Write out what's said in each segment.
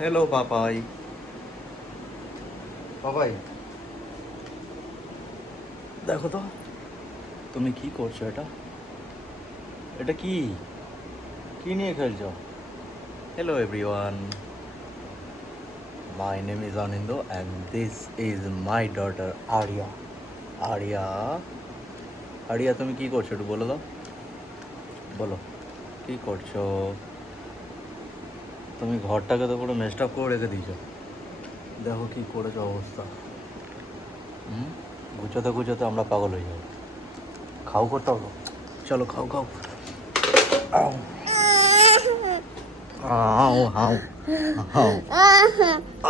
Hello Papai. Papai দেখো তো, তুমি কি করছো? এটা এটা কি কি নিয়ে খেলছো? Hello everyone, my name is Anindo and this is my daughter Aria. Aria, Aria তুমি কি করছো একটু বলে দাও, বলো কি করছো? তুমি ঘরটাকে তো পুরো মেস্ট আপ করে রেখে দিয়েছো। দেখো কি করেছো অবস্থা। হুম, গুছোতে গুছোতে আমরা পাগল হয়ে যাবো। খাও কোথাও, চলো খাও খাও। আও আও হাও হাও।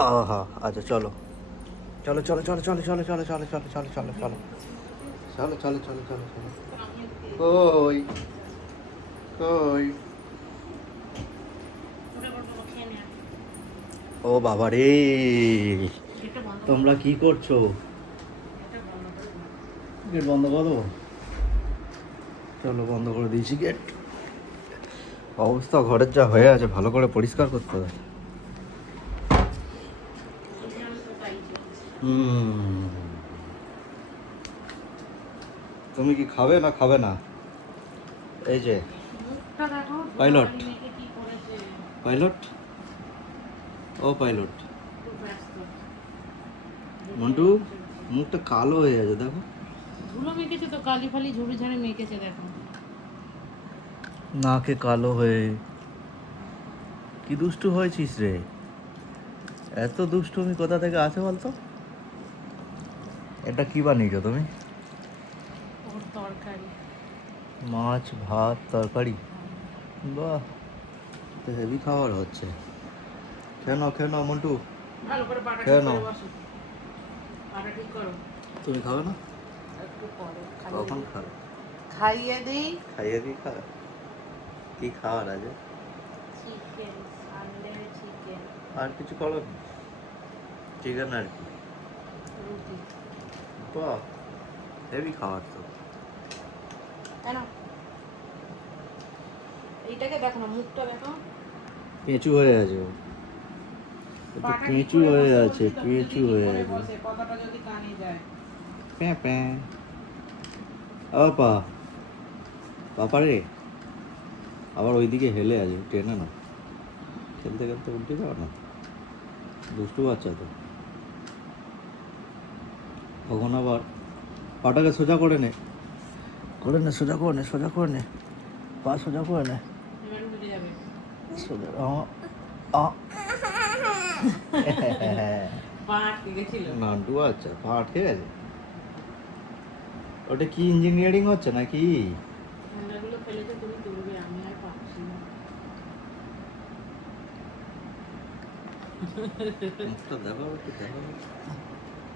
আহা আচ্ছা চলো চলো চলো চলো চলো চলো চলো চলো চলো চলো চলো চলো চলো চলো চলো চলো চলো। কই কই? ও বাবা রে, তোমরা কি করছো? গেট বন্ধ করো। চলো বন্ধ করে দিয়েছি গেট। অবস্থা ঘরের যা হয়ে আছে, ভালো করে পরিষ্কার করতে হবে। হুম, তুমি কি খাবে না খাবে না? এই যে পাইলট, পাইলট, ও পাইলট মন্টু, মুখটা কালো হয়ে আছে দেখো। ধুলো মেখেছে তো, কালি ফালি ঝুড়ি ঝাড়ে মেখেছে দেখো। নাকে কালো হয়ে কি দুষ্টু হয়েছিস রে? এত দুষ্টুমি কোথা থেকে আছে বলতো? এটা কি বানিয়েছো তুমি? ওর তরকারি। মাছ ভাত তরকারি, বাহ, তো হেভি খাবার হচ্ছে। খেয়ে নাও খেয়ে নাও মন্টু, ভালো করে পাটা খেয়ে ঠিক নাও। করে বসো। পাটা ঠিক করো। তুমি খাবে না? একটু পরে কখন খাবে? খাইয়ে দিই। খাইয়ে দিই খাবে? কি খাবার আছে? চিকেন, সানডে চিকেন, আর কিছু করো না? চিকেন আর কি? রুটি। বাহ, হেভি খাবার তো। কেন? এইটাকে দেখো না, মুখটা দেখো। পেঁচু হয়ে আছে ও, ও তো পাটা ঠিক পেঁচু করে হয়ে বসে আছে, বলছি তো, যদি পেঁচু ঠিক হয়ে করে আছে। বসে, কথাটা যদি কানে যায়। প্যাঁ প্যাঁ। ও পা, পাপা রে, আবার ওইদিকে হেলে আছে, টেনে না। খেলতে খেলতে উল্টে যাও না, দুষ্টু বাচ্চা তো। কখন আবার পাটাকে সোজা করে নে, করে নে, সোজা করে নে, সোজা করে নে, পা সোজা করে নে, এবার উঠে যাবে। সোজা। পা আটকে গেছিল। নান্টু আচ্ছা, পা আটকে গেছে। ওটা কি ইঞ্জিনিয়ারিং হচ্ছে নাকি? ঠান্ডাগুলো ফেলেছে, তুমি তুলবে, আমি আর পারছি না। মুখটা দেখাও একটু, দেখাও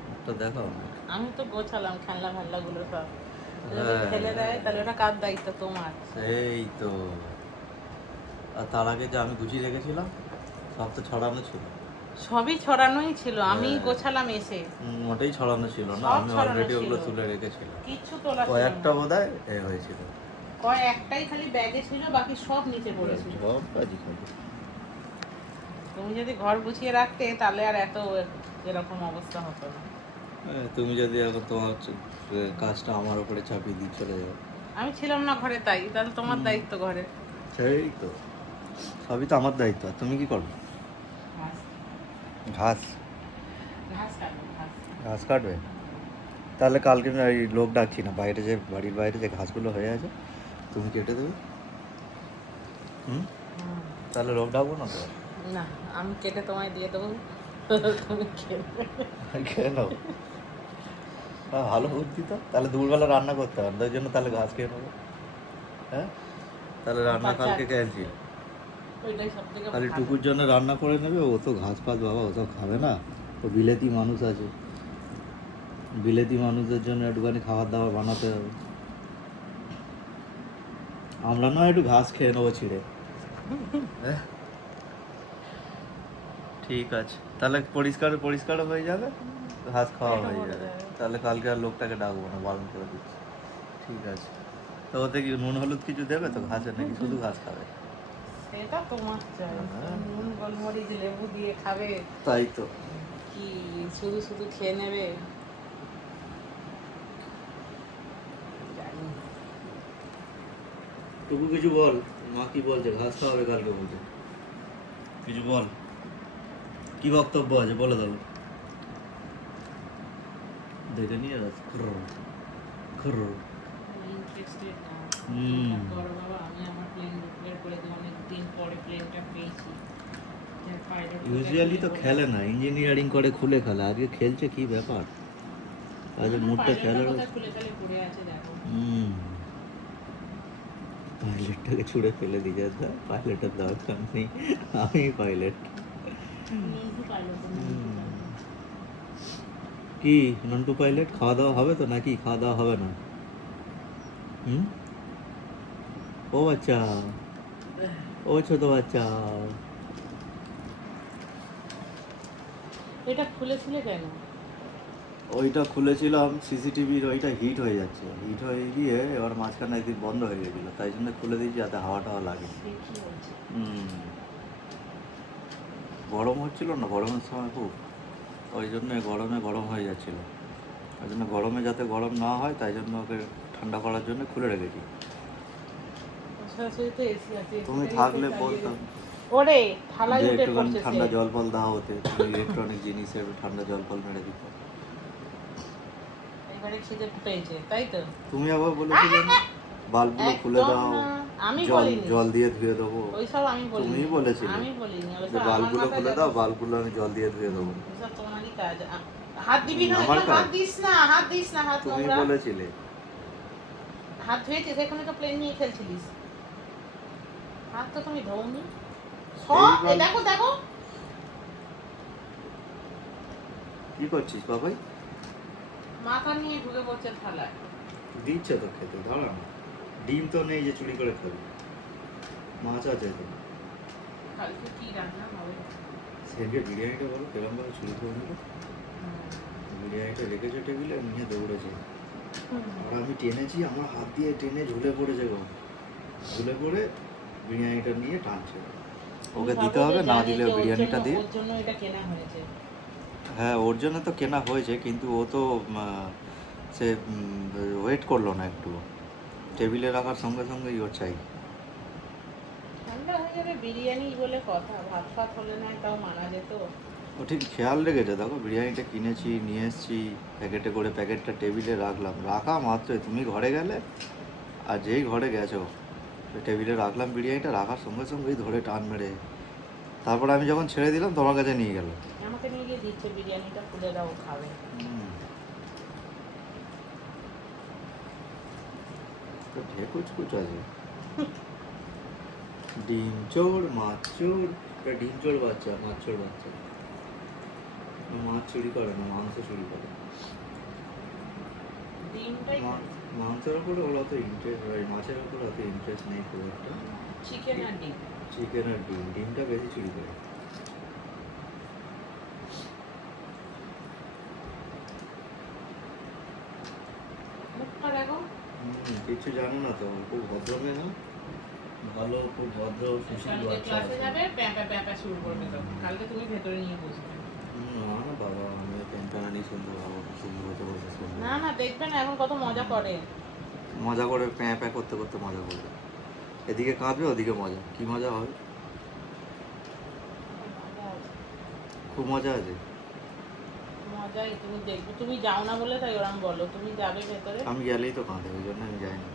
মুখটা দেখাও না। আমি তো গোছালাম খেলনা ফাল্লা গুলো সব। যদি হ্যাঁ ফেলে দেয় তাহলে ওটা কার দায়িত্ব? তোমার। সেই তো। আর তার আগে যে আমি গুছিয়ে রেখেছিলাম, সব তো ছড়ানো ছিল। সবই ছড়ানোই ছিল, আমি হ্যাঁ, গোছালাম এসে। মোটেই ছড়ানো ছিল না, সব আমি ছড়ানো অলরেডি ছিল, ওগুলো তুলে রেখেছিলাম। কিচ্ছু তোলা ছিল কয়েকটা না। বোধহয় এ হয়েছিল। একটাই খালি ব্যাগে ছিল, বাকি সব নিচে পড়েছিল। সব কাজই খালি। তুমি যদি ঘর গুছিয়ে রাখতে তাহলে আর এত এরকম অবস্থা হতো না। হ্যাঁ, তুমি যদি এখন তোমার কাজটা আমার উপরে চাপিয়ে দিয়ে চলে যাও। আমি ছিলাম না ঘরে, তাই তাহলে তোমার দায়িত্ব ঘরে। সেই তো, সবই তো আমার দায়িত্ব। আর তুমি কি করবে? ঘাস, ঘাস, ঘাস কাটবো, ঘাস। ঘাস কাটবে? তাহলে কালকে আমি ওই লোক ডাকছি না, বাইরে যে বাড়ির বাইরে যে ঘাসগুলো হয়ে আছে তুমি কেটে দেবে। হুম, হুম। তাহলে লোক ডাকবো না তো। না, আমি কেটে তোমায় দিয়ে দেবো, তুমি খেয়ে নেবে। কেন? ভালো বুদ্ধি তো, তাহলে দুপুরবেলা রান্না করতে হবে ওই জন্য, তাহলে ঘাস খেয়ে নেবো। হ্যাঁ, তাহলে রান্না বাচ্চা, কালকে ক্যান্সেল। ওইটাই সব থেকে খালি ভালো। টুকুর জন্য রান্না করে নেবে, ও তো ঘাস ফাস বাবা ও তো খাবে না। তো বিলেতি মানুষ আছে, বিলেতি মানুষদের জন্য একটুখানি খাবার দাবার বানাতে হবে। আমরা নয় একটু ঘাস খেয়ে নেবো ছিঁড়ে। হ্যাঁ, ঠিক আছে, তাহলে পরিষ্কার পরিষ্কার হয়ে যাবে, ঘাস খাওয়া পেটও হয়ে ভরে যাবে। যাবে। তাহলে কালকে আর লোকটাকে ডাকবো না, বারণ করে দিচ্ছি। ঠিক আছে, তো ওতে কি নুন হলুদ কিছু দেবে তো ঘাসের, নাকি শুধু ঘাস খাবে? সেটা তোমার চাই হ্যাঁ। নুন গোলমরিচ লেবু দিয়ে খাবে তাই তো। কি শুধু শুধু খেয়ে নেবে জানি না। তবু কিছু বল, মা কি বলছে? ঘাস খাওয়াবে কালকে বলছে, কিছু বল, কি বক্তব্য আছে বলে দাও। দেখে নিয়ে খরর। ইন্টারেস্টেড না হুম। চিন্তা করো বাবা আমি আমার প্লেন রিপেয়ার করে দিই অনেক দিন পরে প্লেনটা পেয়েছি ইউজুয়ালি তো খেলে না, ইঞ্জিনিয়ারিং করে খুলে খেলে, আজকে খেলছে, কি ব্যাপার? আজ মুডটা খেলার। খুলে খেলে পড়ে আছে দেখো পাইলটটাকে ছুঁড়ে ফেলে দিয়ে যা, পাইলটের দরকার নেই, আমি পাইলট। নন্টু পাইলট কি নন্টু পাইলট? খাওয়া দাওয়া হবে তো নাকি? খাওয়া দাওয়া হবে না? হুম। ও বাচ্চা, ও ছোট বাচ্চা, এটা খুলেছিলে কেন? ওইটা খুলেছিলাম সিসিটিভির, ওইটা হিট হয়ে যাচ্ছে, হিট হয়ে গিয়ে এবার মাঝখানে একদিন বন্ধ হয়ে গেছিল, তাই জন্য খুলে দিয়েছি যাতে হাওয়া টাওয়া লাগে। সে কি হয়েছে? গরম হচ্ছিল না গরমের সময় খুব, ওই জন্য গরমে গরম হয়ে যাচ্ছিল, ওই জন্য গরমে যাতে গরম না হয় তাই জন্য ওকে ঠান্ডা করার জন্য খুলে রেখেছি। সরাসরি তো এসি আছে তুমি থাকলে বলতাম ওরে থালায় যে উঠে একটুখানি পড়ছে ঠান্ডা জল ফল দাও হতে, ইলেকট্রনিক জিনিসে একটু ঠান্ডা জল ফল মেরে দিত। এবারে খিদে পেয়েছে তাই তো তুমি আবার বলেছিলে না বাল্বগুলো খুলে একদম দাও, না, আমি জল বলিনি জল দিয়ে ধুয়ে দেবো। ওইসব আমি বলিনি তুমিই বলেছিলে আমি বলিনি যে ওইসব আমার বাল্বগুলো মাথায় খুলে যত- দাও, বাল্বগুলো আমি জল দিয়ে ধুয়ে দেবো। ওইসব তোমারই কাজ হাত দিবি না আমার ওইগুলো, হাত কাজ? দিস না হাত দিস না হাত তুমি নোংরা বলেছিলে। হাত ধুয়েছিস এখানে তো প্লেন নিয়ে খেলছিলিস হাত তো তুমি ধোওনি সব এইবার- দেখো দেখো কি করছিস বাবাই? মাথা নিয়ে ঢুকে পড়ছে থালায় দিচ্ছে তো খেতে, ধরো না। ডিম তো নেই যে চুরি করে খাবি, মাছ আছে তো। কালকে কি রান্না হবে সেদিকে বিরিয়ানিটা বলো কেরম ভাবে চুরি করে নিল, বিরিয়ানিটা রেখেছে টেবিলে, নিয়ে দৌড়েছে, আর আমি টেনেছি, আমার হাত দিয়ে টেনে ঝুলে পড়েছে গো, ঝুলে পড়ে বিরিয়ানিটা নিয়ে টানছে। ওকে দিতে হবে, না দিলে বিরিয়ানিটা দিয়ে। ওর জন্য এটা কেনা হয়েছে হ্যাঁ ওর জন্য তো কেনা হয়েছে, কিন্তু ও তো সে ওয়েট করলো না একটু, টেবিলে রাখার সঙ্গে সঙ্গেই ওর চাই। ঠান্ডা হয়ে যাবে বিরিয়ানি বলে কথা ভাত ফাত হলে না তাও মানা যেত ও ঠিক খেয়াল রেখেছে, দেখো বিরিয়ানিটা কিনেছি, নিয়ে এসেছি প্যাকেটে করে, প্যাকেটটা টেবিলে রাখলাম, রাখা মাত্রই তুমি ঘরে গেলে, আর যেই ঘরে গেছো টেবিলে রাখলাম বিরিয়ানিটা, রাখার সঙ্গে সঙ্গেই ধরে টান মেরে, তারপরে আমি যখন ছেড়ে দিলাম তোমার কাছে নিয়ে গেল। আমাকে নিয়ে গিয়ে দিচ্ছে বিরিয়ানিটা খুলে দাও খাবে ঢেকুচ আছে। ডিম চোর, মাছ চোর, এটা ডিম চোর বাচ্চা, মাছ চোর বাচ্চা। মাছ চুরি করে না, মাংস চুরি করে। ডিমটাই মাংসের উপরে ওর অত ইন্টারেস্ট, মাছের উপরে অত ইন্টারেস্ট নেই খুব একটা। চিকেন আর ডিম চিকেন আর ডিম, ডিমটা বেশি চুরি করে। মুখটা দেখো কিছু জানো না তো, খুব ভদ্র মেয়ে না, ভালো, খুব ভদ্র সুশীল কালকে বাচ্চা ক্লাসে আছে। যাবে প্যাঁপা প্যাঁপা শুরু করবে তখন কালকে তুমি ভেতরে নিয়ে বসবে না না বাবা, আমি প্যান্টানা নিয়ে শুনতে পাবো, তুমি হতে বসে শুনবো। না না দেখবে না এখন কত মজা করে মজা করে প্যাঁ প্যাঁ করতে করতে মজা করবে, এদিকে কাঁদবে ওদিকে মজা, কি মজা হবে? খুব মজা আছে। মজাই তুমি দেখবে তুমি যাও না বলে তাই ওরম বলো তুমি যাবে ভেতরে আমি গেলেই তো কাঁদে, ওই জন্য আমি যাই না,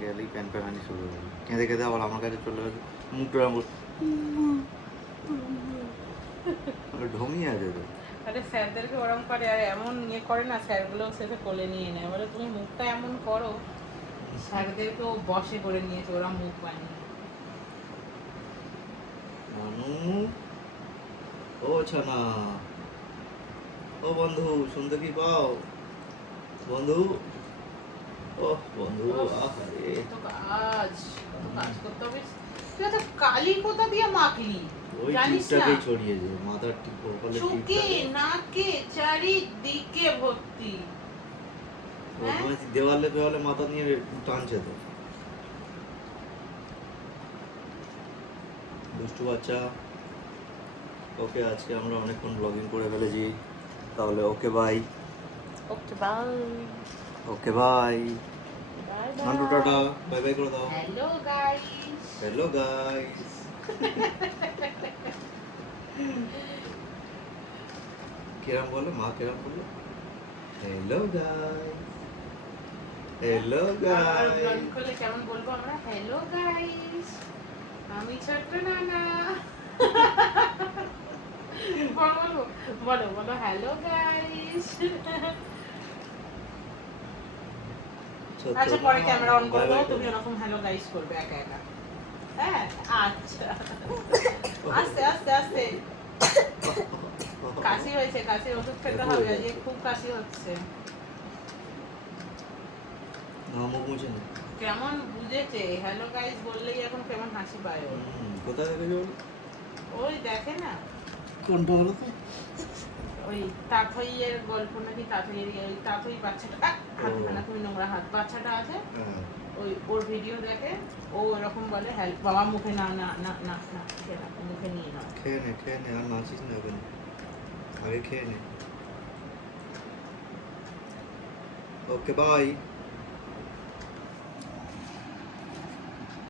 গেলেই প্যান প্যানানি শুরু হয়ে যাবে, কেঁদে কেঁদে আবার আমার কাছে চলে আসে, মুখটা আমার ঢঙিয়ে আছে তো। আরে স্যারদেরকে ওরম করে আর এমন ইয়ে করে না স্যারগুলো শেষে কোলে নিয়ে নেয় বলে তুমি মুখটা এমন করো স্যারদেরকেও বসে করে নিয়েছে ওরা মুখ বানিয়ে মানু, ও ছানা, ও বন্ধু, শুনতে কি পাও বন্ধু? ও বন্ধু, আহারে কত কাজ করতে হবে তুই এত কালি কোথা দিয়ে মাখলি ওই জানিস না টিপটাকেই ছড়িয়েছে, মাথার টিপ, কপালের চুকে টিপটাকে। নাকে চারিদিকে ভর্তি হ্যাঁ? দেওয়ালে দেওয়ালে মাথা নিয়ে টানছে তো। দুষ্টু বাচ্চা। ওকে আজকে আমরা অনেকক্ষণ ব্লগিং করে ফেলেছি, তাহলে okay bye. Okay bye. Okay bye. Bye Nantu bye. Tata, bye bye করে দাও। Hello guys. Hello guys. কিরম বলো মা, কিরম বলো? হ্যালো গাইস, হ্যালো আর গাইস। ব্লগ করলে কেমন বলবো আমরা? হ্যালো গাইস, আমি ছোট্ট নানা। বলো বলো বলো হ্যালো গাইস। আচ্ছা পরে ক্যামেরা অন করে দাও, তুমি ওরকম হ্যালো গাইস করবে একা একা। হ্যাঁ আচ্ছা, আস্তে আস্তে আস্তে। কাশি হয়েছে, কাশির ওষুধ খেতে হবে, আজকে খুব কাশি হচ্ছে। মুখ মুছে নে। কেমন বুঝেছে হ্যালো গাইস বললেই এখন কেমন হাসি পায় ওর। কোথায় দেখেছো? ওই দেখে না, কোনটা হলো তো? ওই তাঁতইয়ের গল্প নাকি, তাঁতইয়ের ওই তাঁতই বাচ্চাটা, হাত খানা তুমি নোংরা হাত বাচ্চাটা আছে, ওই ওর ভিডিও দেখে, ও এরকম বলে হেল্প বাবা মুখে না না না না না খেয়ে না, মুখে নিয়ে নাও। খেয়ে নে আর নাচিস না ওখানে, আগে খেয়ে নে। Okay bye.